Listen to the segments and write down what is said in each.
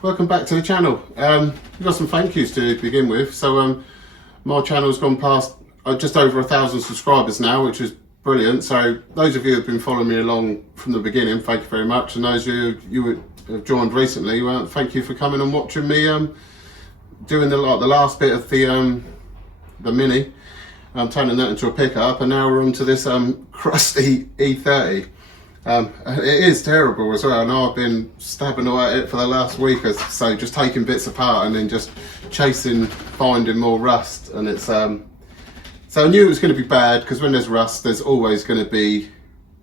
Welcome back to the channel. We've got some thank yous to begin with. So my channel's gone past just over 1,000 subscribers now, which is brilliant. So those of you who have been following me along from the beginning, thank you very much. And those of you who have joined recently, well, thank you for coming and watching me doing the last bit of the Mini. I'm turning that into a pickup, and now we're onto this crusty e30. It is terrible as well, and I've been stabbing away at it for the last week or so, just taking bits apart and then just finding more rust. And it's so I knew it was going to be bad, because when there's rust, there's always going to be,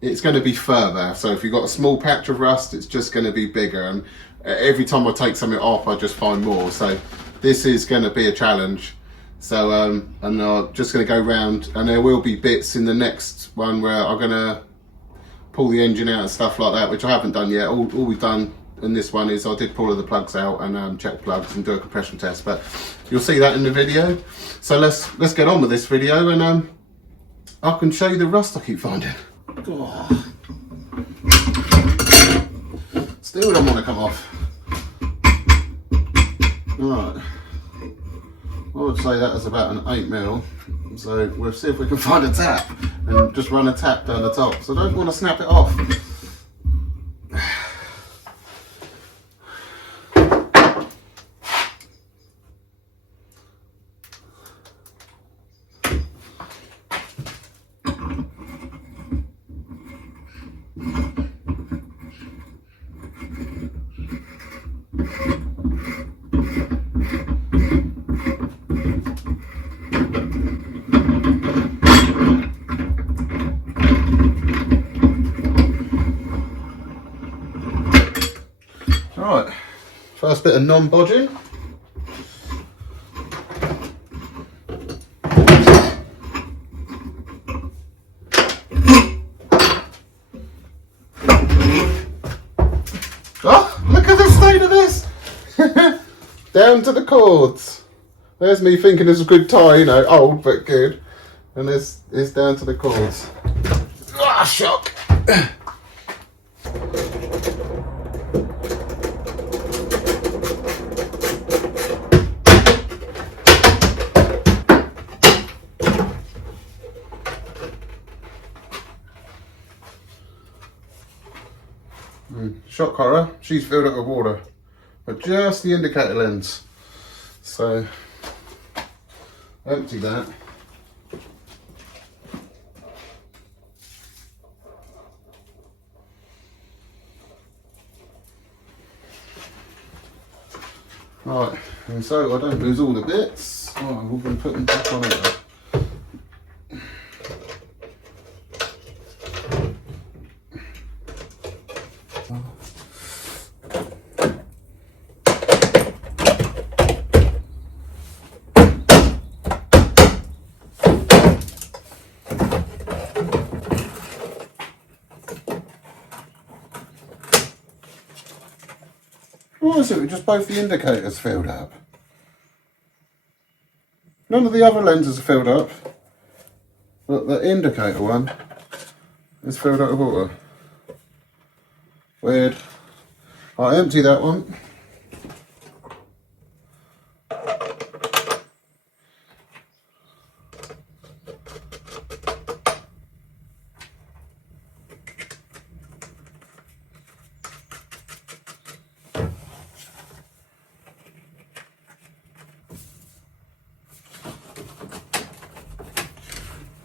it's going to be further. So if you've got a small patch of rust, it's just going to be bigger, and every time I take something off, I just find more. So this is going to be a challenge. So and I'm just going to go round, and there will be bits in the next one where I'm going to pull the engine out and stuff like that, which I haven't done yet. All we've done in this one is I did pull all the plugs out and check plugs and do a compression test, but you'll see that in the video. So let's get on with this video, and I can show you the rust I keep finding. Oh. Still don't want to come off. Right, I would say that is about an 8mm. So we'll see if we can find a tap and just run a tap down the top. So I don't want to snap it off. Right, first bit of non-bodging. Oh, look at the state of this! Down to the cords. There's me thinking it's a good tie, you know, old but good. And it's down to the cords. Ah, shock! Shock horror, she's filled up with water, but just the indicator lens. So empty that. Right, and so I don't lose all the bits, we're going to put them back on it. What was it with just both the indicators filled up? None of the other lenses are filled up, but the indicator one is filled up with water. Weird. I'll empty that one.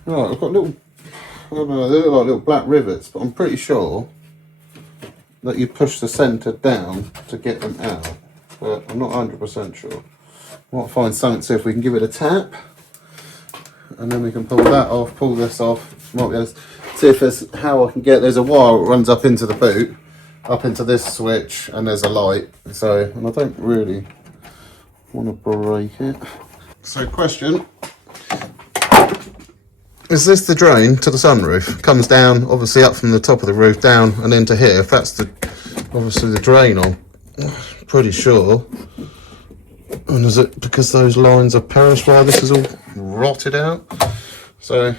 Right, I've got little, I don't know, they look like little black rivets, but I'm pretty sure that you push the centre down to get them out, but I'm not 100% sure. I might find something, see if we can give it a tap, and then we can pull that off, pull this off. Might be able to see if there's how I can get, there's a wire that runs up into the boot, up into this switch, and there's a light. So, and I don't really want to break it. So question. Is this the drain to the sunroof? Comes down, obviously up from the top of the roof, down and into here. If that's obviously the drain, I'm pretty sure. And is it because those lines are perished while this is all rotted out? So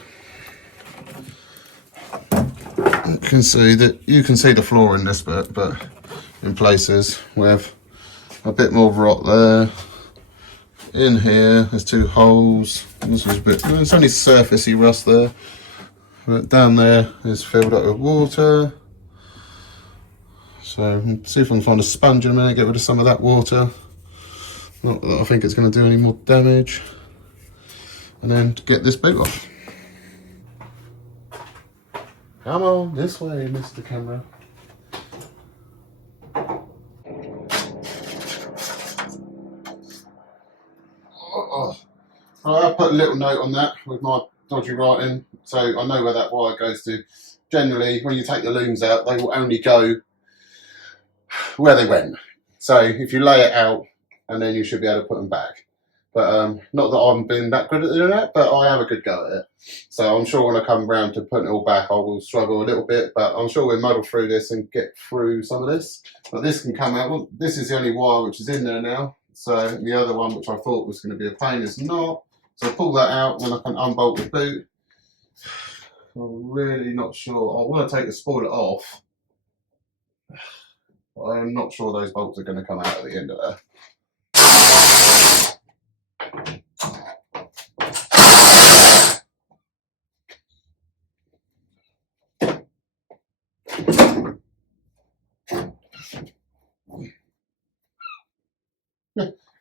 you can see the floor in this bit, but in places with a bit more rot there. In here, there's 2 holes. This is a bit, it's only surfacey rust there. But down there is filled up with water. So see if I can find a sponge in a minute, get rid of some of that water. Not that I think it's going to do any more damage. And then get this boot off. Come on, this way, Mr. Camera. Oh. I'll put a little note on that with my dodgy writing, so I know where that wire goes to. Generally, when you take the looms out, they will only go where they went. So if you lay it out, and then you should be able to put them back. But not that I've been that good at doing that, but I have a good go at it. So I'm sure when I come round to putting it all back, I will struggle a little bit, but I'm sure we'll muddle through this and get through some of this. But this can come out. Well, this is the only wire which is in there now. So the other one, which I thought was going to be a pain, is not. So I'll pull that out, and then I can unbolt the boot. I'm really not sure. I want to take the spoiler off. I'm not sure those bolts are going to come out at the end of there.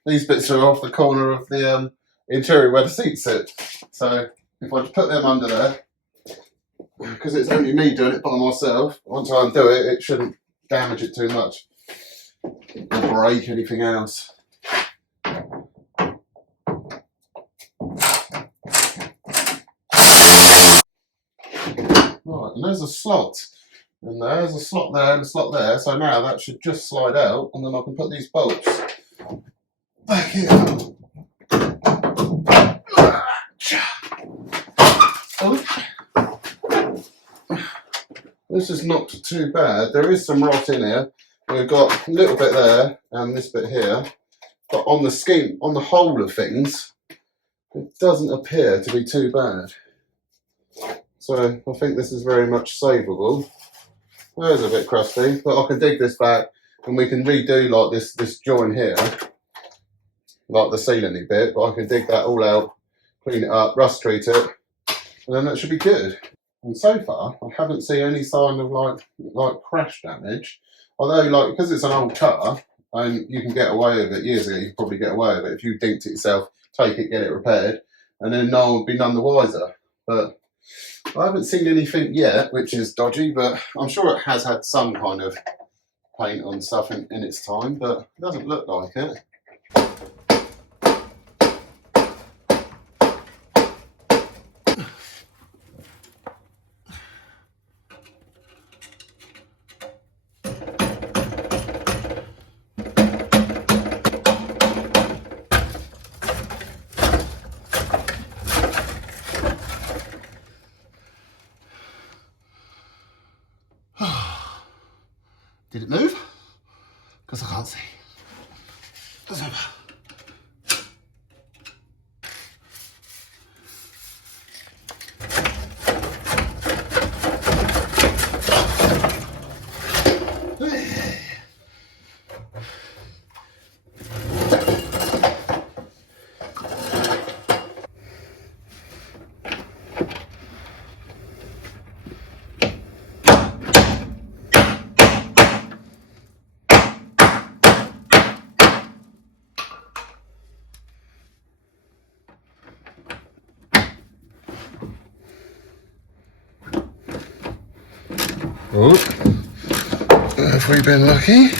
These bits are off the corner of the interior where the seats sit. So if I just put them under there, because it's only me doing it by myself, once I undo it, it shouldn't damage it too much or break anything else. Right, and there's a slot. And there's a slot there and a slot there. So now that should just slide out, and then I can put these bolts back here. This is not too bad. There is some rot in here. We've got a little bit there and this bit here. But on the scheme, on the whole of things, it doesn't appear to be too bad. So I think this is very much savable. There's a bit crusty, but I can dig this back and we can redo like this joint here, like the sealing bit, but I can dig that all out, clean it up, rust treat it, and then that should be good. And so far, I haven't seen any sign of like crash damage. Although, like, because it's an old car, and you can get away with it years ago, you could probably get away with it if you dinked it yourself, take it, get it repaired, and then no one would be none the wiser. But I haven't seen anything yet, which is dodgy, but I'm sure it has had some kind of paint on stuff in its time, but it doesn't look like it. Did it move? Because I can't see. Doesn't matter. Oh, have we been lucky?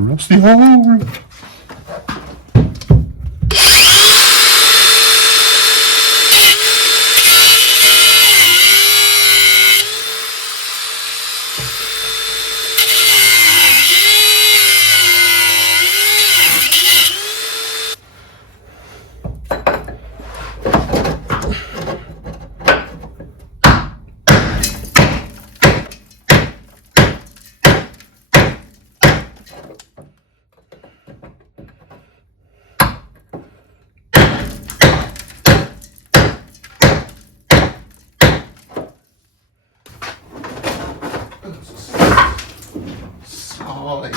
Rusty hole. Slide.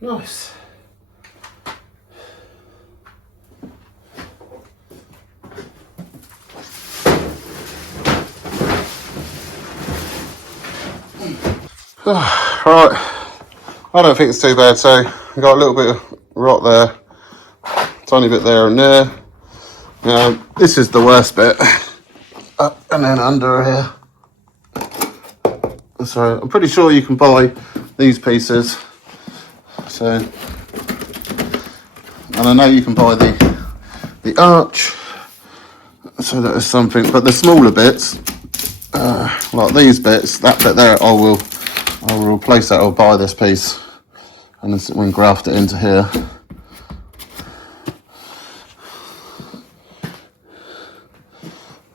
Nice. Right, I don't think it's too bad. So I've got a little bit of rot there, tiny bit there and there. This is the worst bit, up and then under here. So I'm pretty sure you can buy these pieces. So, and I know you can buy the arch. So that is something, but the smaller bits, like these bits, that bit there, I will replace that. I'll buy this piece, and then we can graft it into here.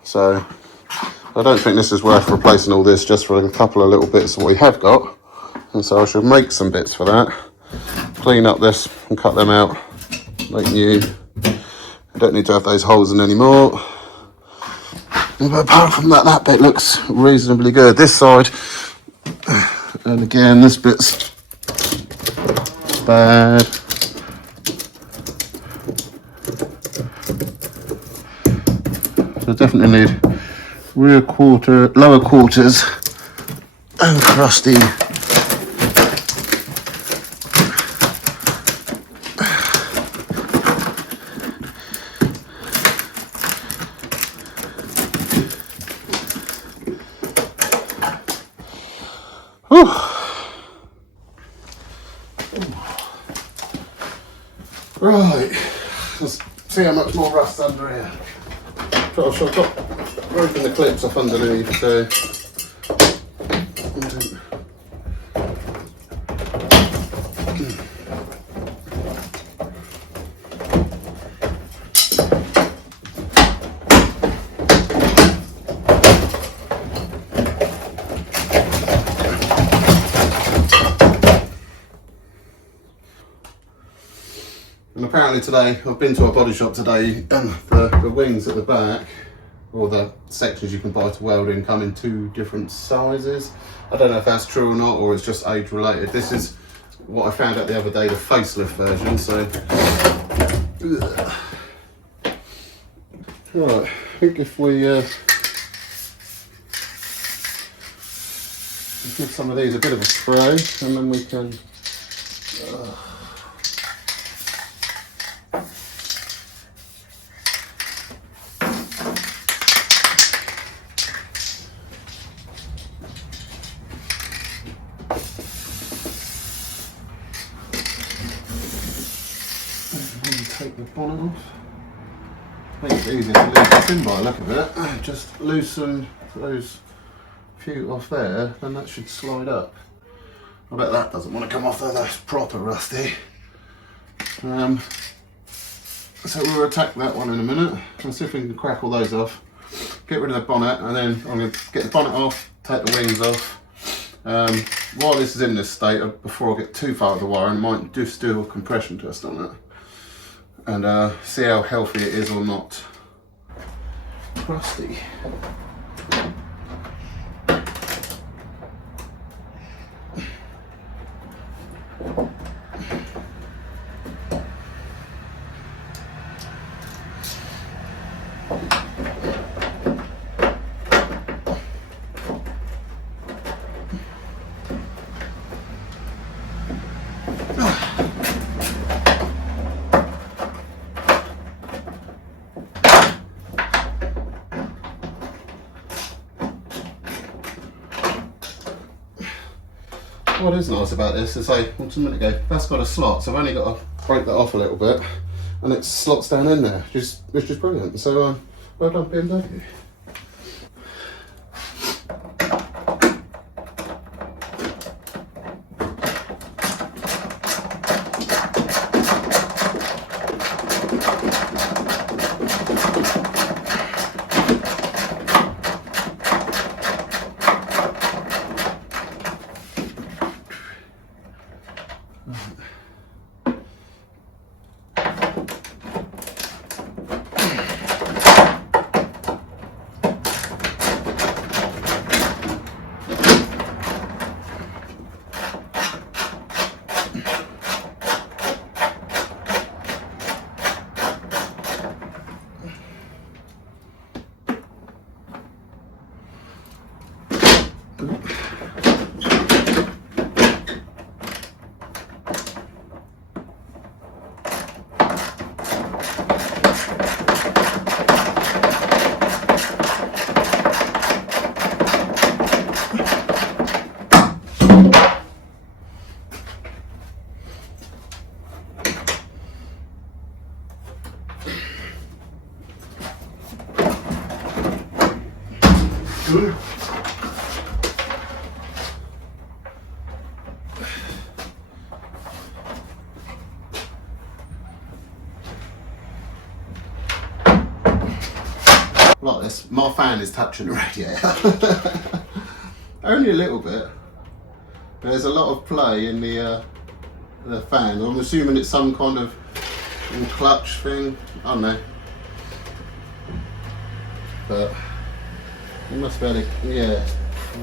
So I don't think this is worth replacing all this just for a couple of little bits that we have got. And so I should make some bits for that, clean up this and cut them out like new. I don't need to have those holes in anymore. But apart from that, that bit looks reasonably good. This side, and again, this bit's bad. So definitely need lower quarters and crusty. Right, let's see how much more rust under here. So I've got broken the clips off underneath, so and apparently today, I've been to a body shop today, and the wings at the back, or the sections you can buy to weld in, come in 2 different sizes. I don't know if that's true or not, or it's just age related. This is what I found out the other day, the facelift version, so. Right, I think if we give some of these a bit of a spray, and then we can take the bonnet off. I think it's easier to leave this in by the look of it. Just loosen those few off there, then that should slide up. I bet that doesn't want to come off there, that's proper rusty. So we'll attack that one in a minute. Let's see if we can crack all those off. Get rid of the bonnet, and then I'm going to get the bonnet off, take the wings off. While this is in this state, before I get too far with the wire, I might just do a compression test on it. And see how healthy it is or not. Crusty. what is nice about this is, what's a minute ago, that's got a slot, so I've only got to break that off a little bit, and it slots down in there, which is brilliant. So well done, BMW. Like this, my fan is touching the radiator. Only a little bit. There's a lot of play in the fan. I'm assuming it's some kind of clutch thing. I don't know. But you must be able to, yeah,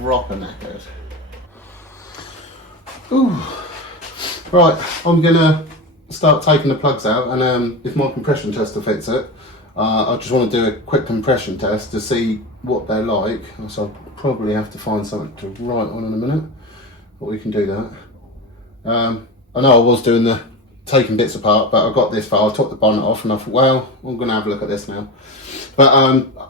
proper knackered. Ooh. Right, I'm gonna start taking the plugs out, and if my compression tester fits it, I just want to do a quick compression test to see what they're like. So I'll probably have to find something to write on in a minute, but we can do that. I know I was doing the taking bits apart, but I got this far. I took the bonnet off and I thought, well, I'm going to have a look at this now. But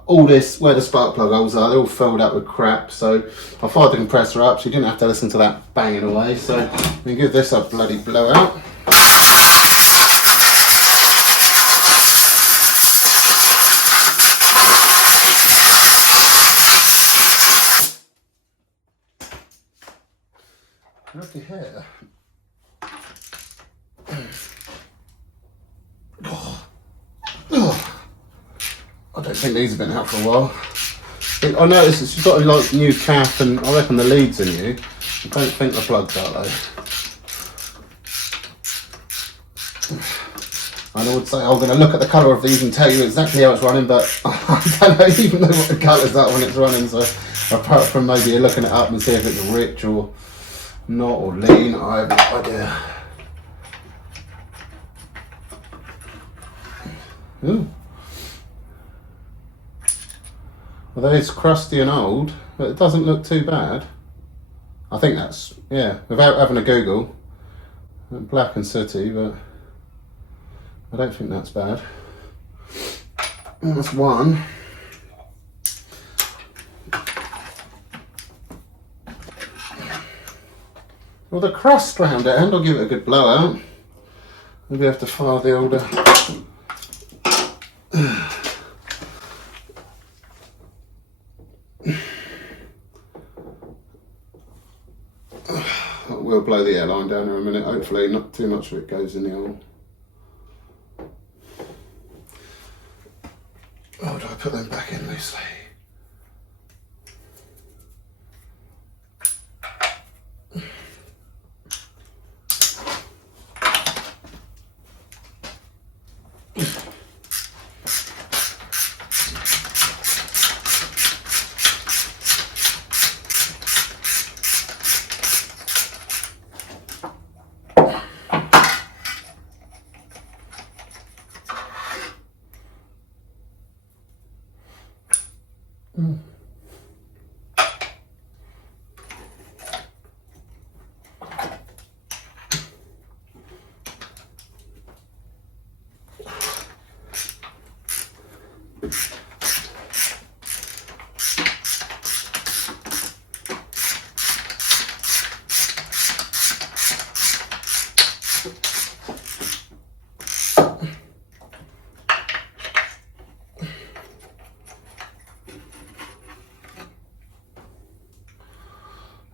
all this, where the spark plug holes are, they're all filled up with crap. So I fired the compressor up, so you didn't have to listen to that banging away. So we can give this a bloody blowout. Look at here. I don't think these have been out for a while. I noticed it's got a like new cap, and I reckon the lead's are new. I don't think the plug's out though. And I would say I'm going to look at the colour of these and tell you exactly how it's running, but I don't even know what the colour's at when it's running. So apart from maybe looking it up and see if it's rich or not, or lean, I have no idea. Ooh. Although it's crusty and old, but it doesn't look too bad. I think that's, yeah, without having a Google, black and sooty, but I don't think that's bad. That's one. Well, the crust round it, and I'll give it a good blowout. Maybe have to fire the older. We'll blow the airline down in a minute. Hopefully, not too much of it goes in the oil. Oh, do I put them back in loosely?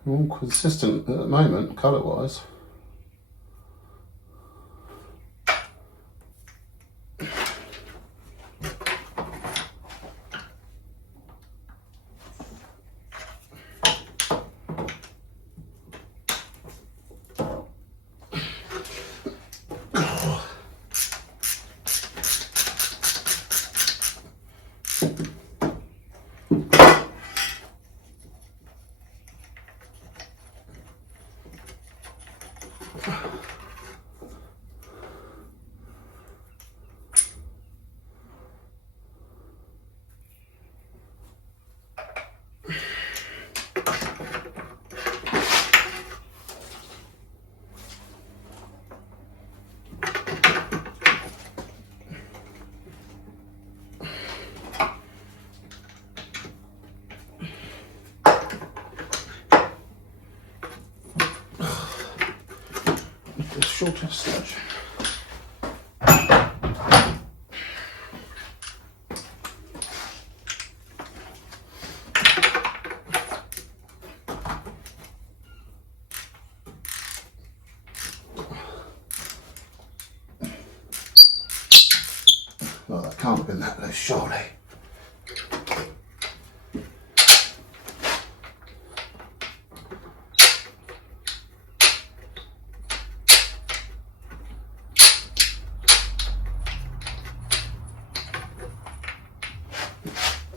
All consistent at the moment, colour wise. Shortest stretch. Well, that can't have been that loose, surely.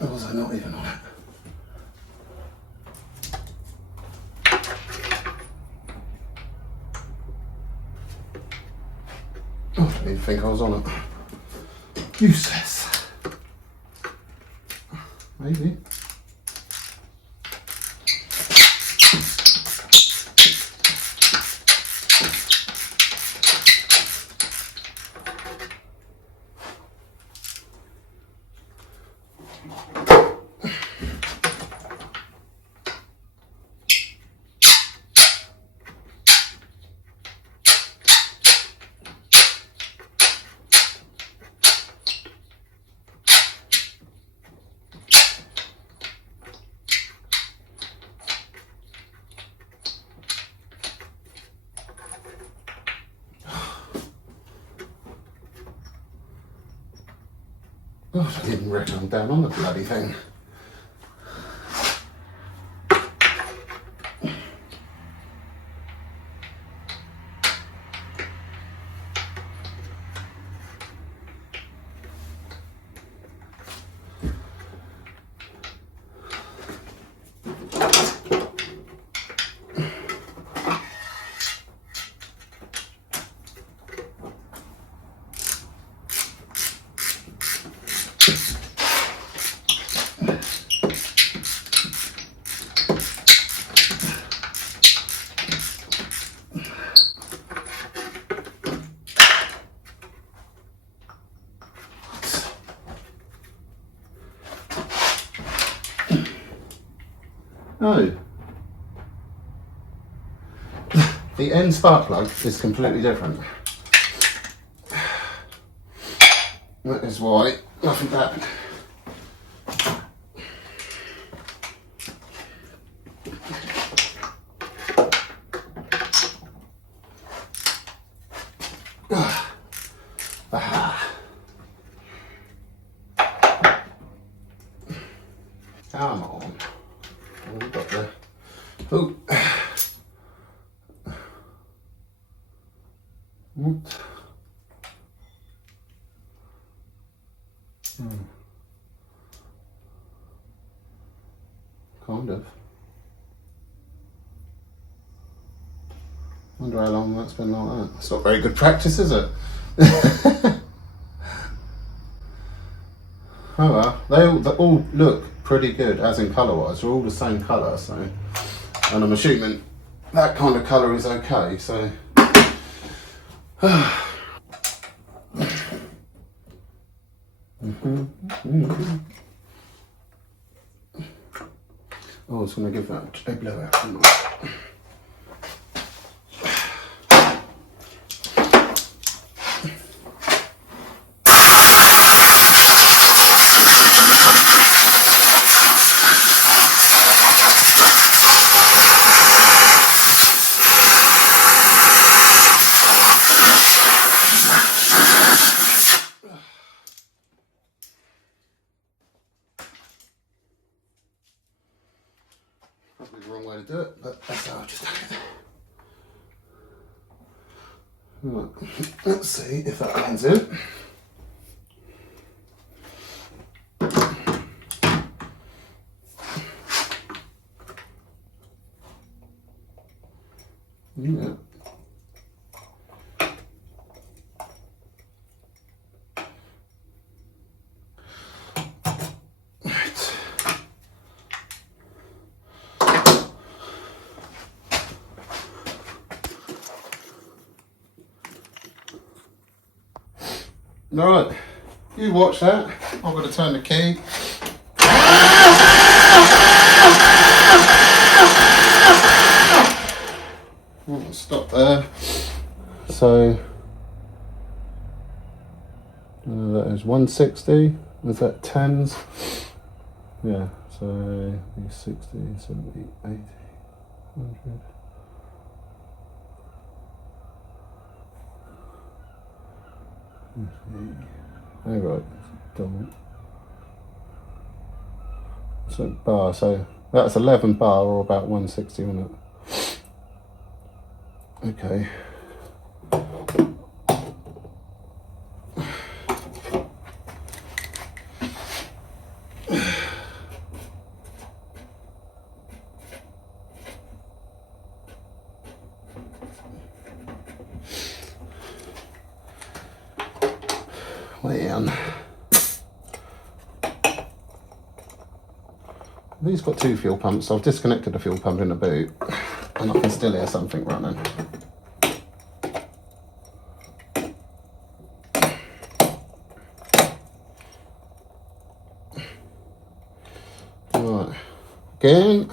Or was I not even on it? Oh, I didn't even think I was on it. Useless. Maybe. God, I didn't reckon I'm down on the bloody thing. No. The end spark plug is completely different. That is why nothing happened. Aha. Come on. What have we got there? Oh. What? Kind of. Wonder how long that's been like that. It's not very good practice, is it? Oh well, they all look pretty good, as in colour wise. They're all the same colour, so. And I'm assuming that kind of colour is okay, so. Oh, I was going to give that a blowout. Probably the wrong way to do it, but that's how I've just done it. Right, let's see if that lands in. Yeah. Right, you watch that. I'm going to turn the key. I'll stop there. So that is 160. Was that 10s? Yeah, so 60, 70, 80, 100. Oh right, double. So bar, so that's 11 bar or about 160, wasn't it? Okay. Then these got 2 fuel pumps, so I've disconnected the fuel pump in the boot and I can still hear something running. Right, again.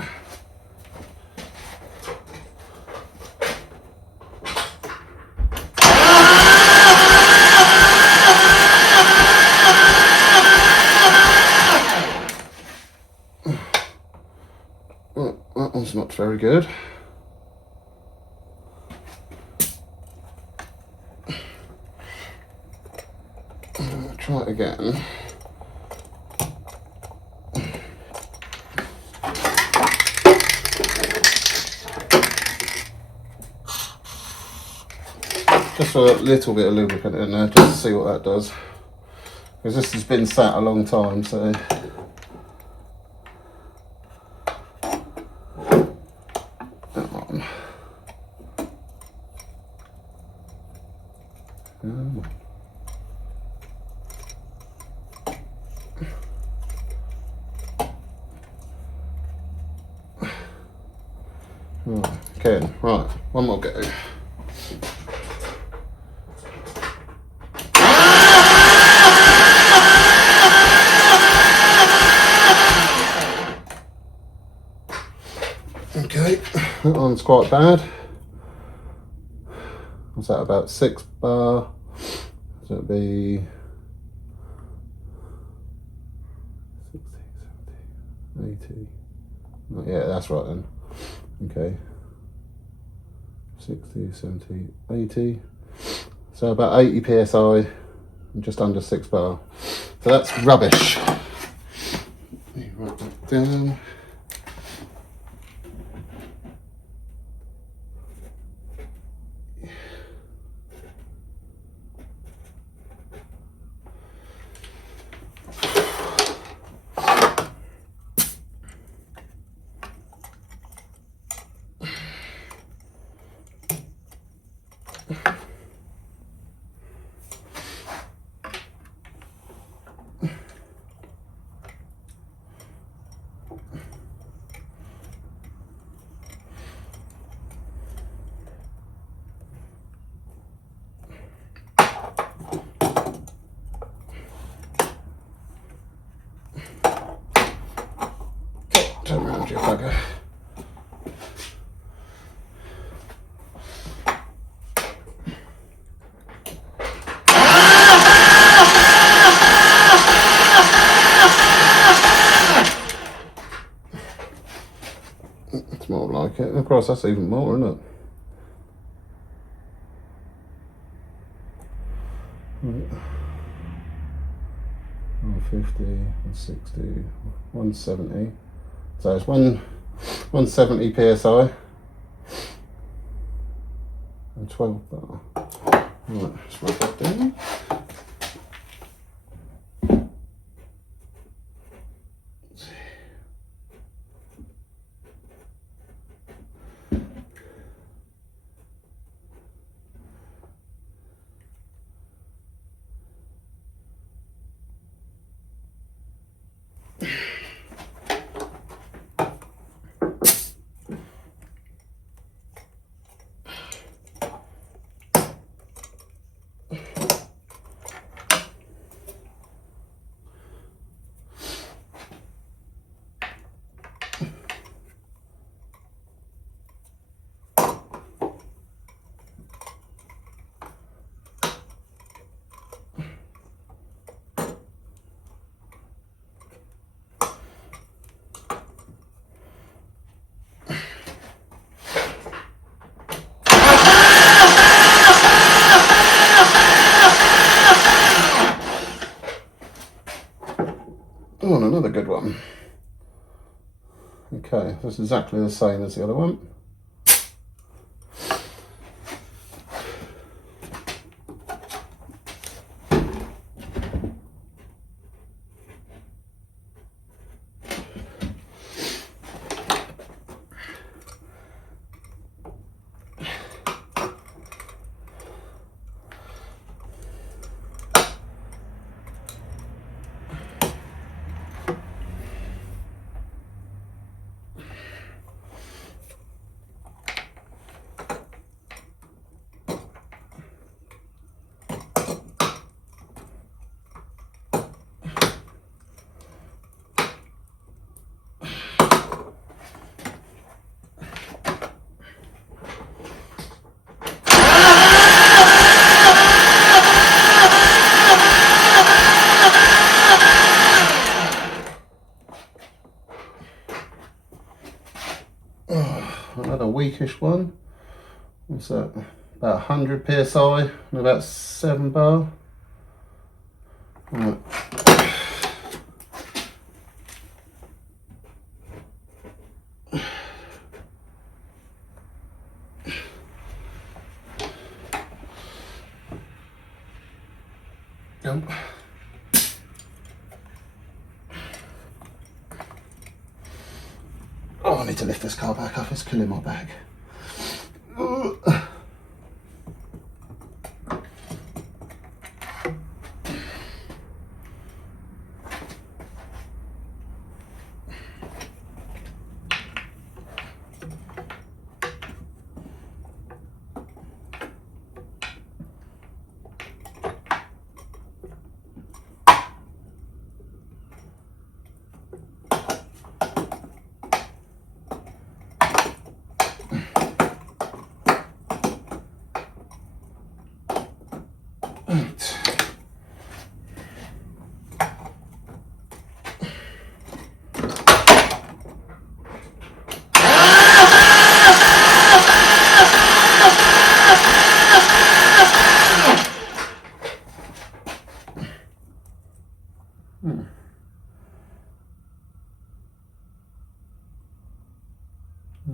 That one's not very good. Try it again. Just a little bit of lubricant in there, just to see what that does. Because this has been sat a long time, so. Okay, right, one more go. Okay, that one's quite bad. What's that, about 6 bar? So it'd be 60, 70, 80. Oh, yeah, that's right then. Okay. 60, 70, 80. So about 80 psi and just under 6 bar. So that's rubbish. Let me write that down. Turn around, you bugger. It's more like it. Of course, that's even more, isn't it? Right. 150, 160, 170. So it's 1 170 psi and 12 bar. Right, let's write that down. Oh, and another good one. Okay, that's exactly the same as the other one. Another weakish one. What's that? About 100 psi and about 7 bar. Right. Nope. Oh, I need to lift this car back up, it's killing my back.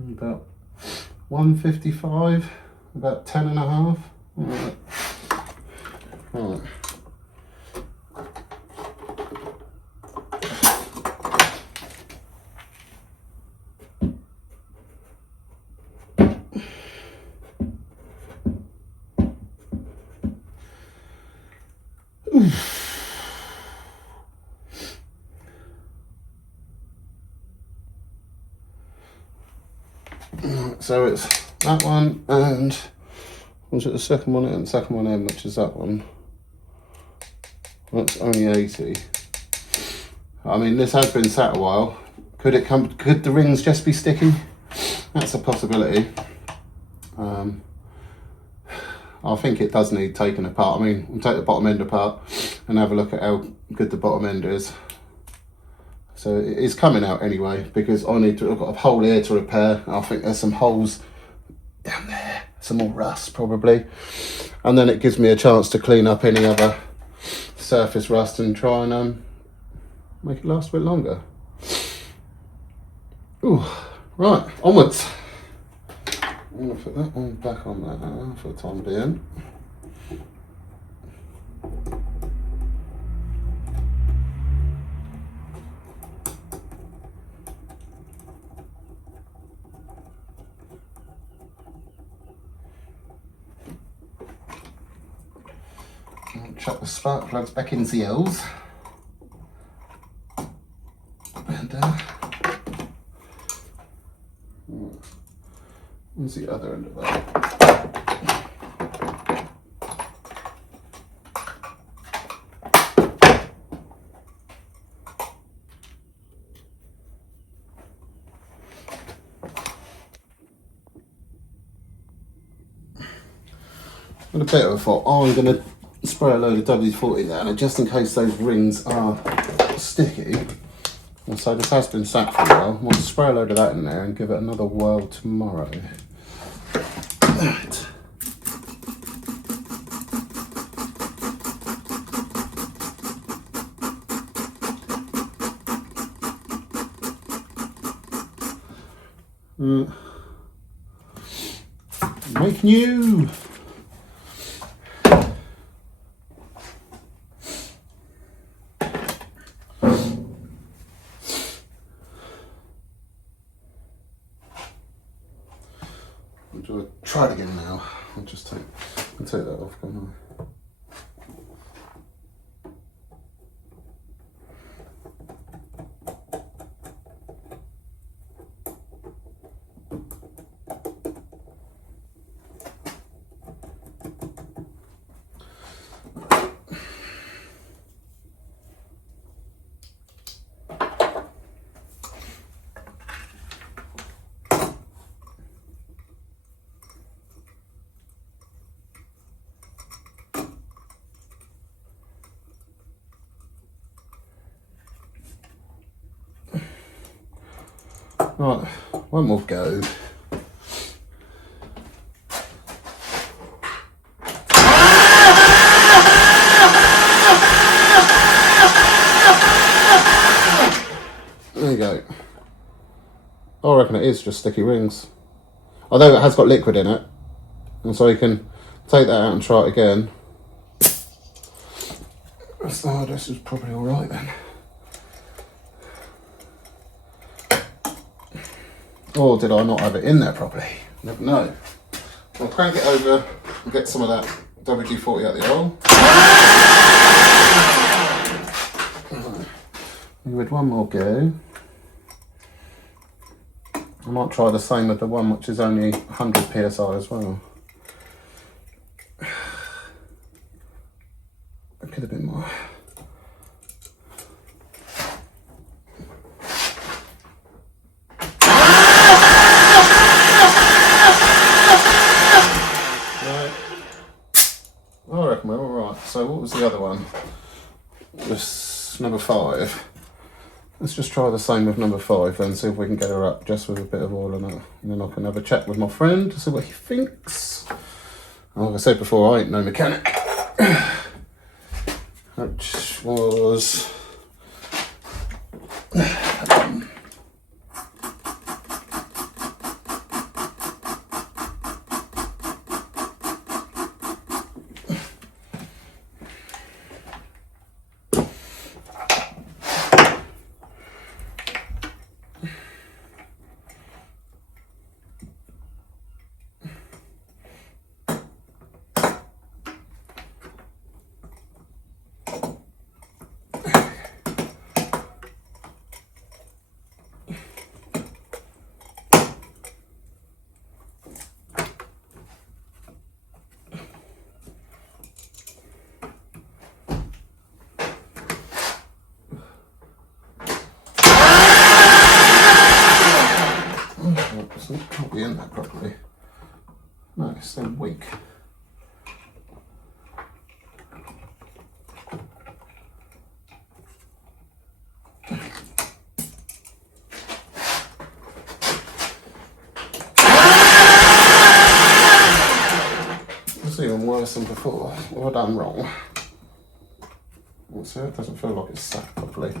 About 155, about 10 and a half. Right. Right. So it's that one and was it the second one and the second one in, which is that one. That's only 80. I mean, this has been sat a while. Could the rings just be sticky? That's a possibility. I think it does need taken apart. I mean, we'll take the bottom end apart and have a look at how good the bottom end is. So it's coming out anyway, because I've got a hole here to repair. I think there's some holes down there, some more rust probably. And then it gives me a chance to clean up any other surface rust and try and make it last a bit longer. Ooh, Right, onwards. I'm going to put that one back on there for the time being. Chuck the spark plugs back into the L's. And where's the other end of that? With a bit of a thought, I'm going to spray a load of WD-40 down, and just in case those rings are sticky, and so this has been sat for a while, we'll spray a load of that in there and give it another whirl tomorrow. Right. Make new! Try it again now. I'll just take that off, can't I? Right, one more go. There you go. I reckon it is just sticky rings. Although it has got liquid in it. And so you can take that out and try it again. So this is probably alright then. Or did I not have it in there properly? Never know. I'll crank it over and get some of that WD-40 out the oil. With one more go. I might try the same with the one which is only 100 psi as well. It could have been more. I reckon we're alright. So what was the other one? This number 5. Let's just try the same with number 5 and see if we can get her up just with a bit of oil in it. And then I can have a chat with my friend to see what he thinks. Like I said before, I ain't no mechanic. Which was... It can't be in there properly. No, it's so weak. It's even worse than before. What have I done wrong? See, it doesn't feel like it's sat properly.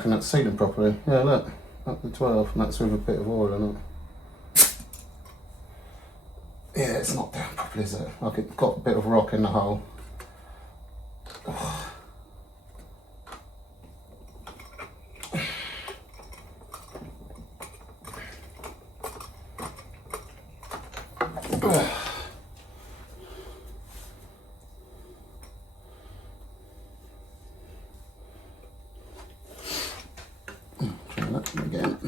reckon that's sealing properly. Yeah, look, up to 12, and that's with a bit of oil in it. Yeah, it's not down properly, is it? Like it's got a bit of rock in the hole. Oh. Try that again.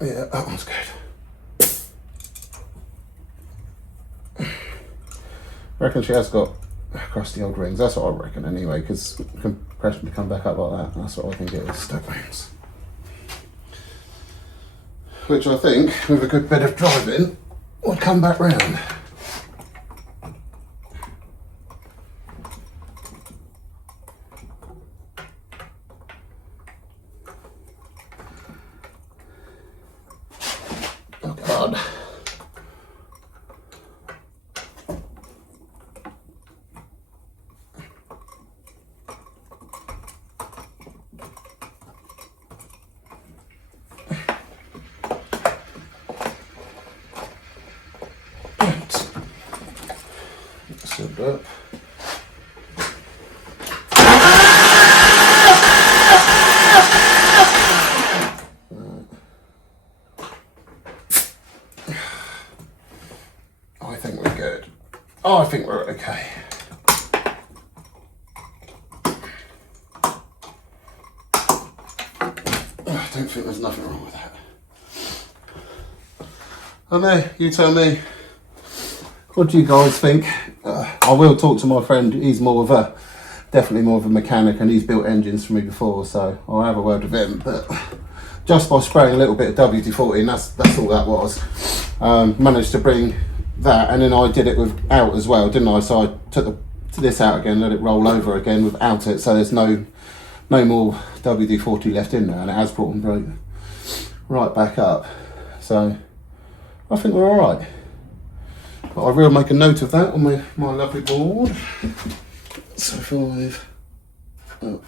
Yeah, that one's good. I reckon she has got crusty old rings. That's what I reckon anyway, because compression to come back up like that. That's what I think it is, stock rings. Which I think, with a good bit of driving, would come back round. Oh God. Sealed up. I think we're good. Oh, I think we're okay. I don't think there's nothing wrong with that. And there, you tell me. What do you guys think? I will talk to my friend. He's definitely more of a mechanic, and he's built engines for me before, so I'll have a word with him. But just by spraying a little bit of WD-40, that's all that was. Managed to bring that, and then I did it without as well, didn't I? So I took this out again, let it roll over again without it, so there's no more WD-40 left in there, and it has brought them right back up. So I think we're all right. But I will make a note of that on my lovely board. So 5 up.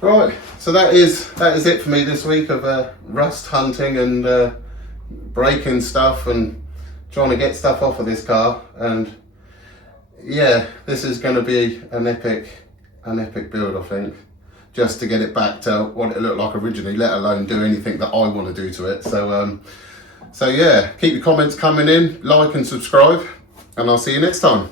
Right, so that is it for me this week of rust hunting and breaking stuff and trying to get stuff off of this car. And yeah, this is going to be an epic build, I think, just to get it back to what it looked like originally, let alone do anything that I want to do to it. So so yeah, keep your comments coming in, like and subscribe, and I'll see you next time.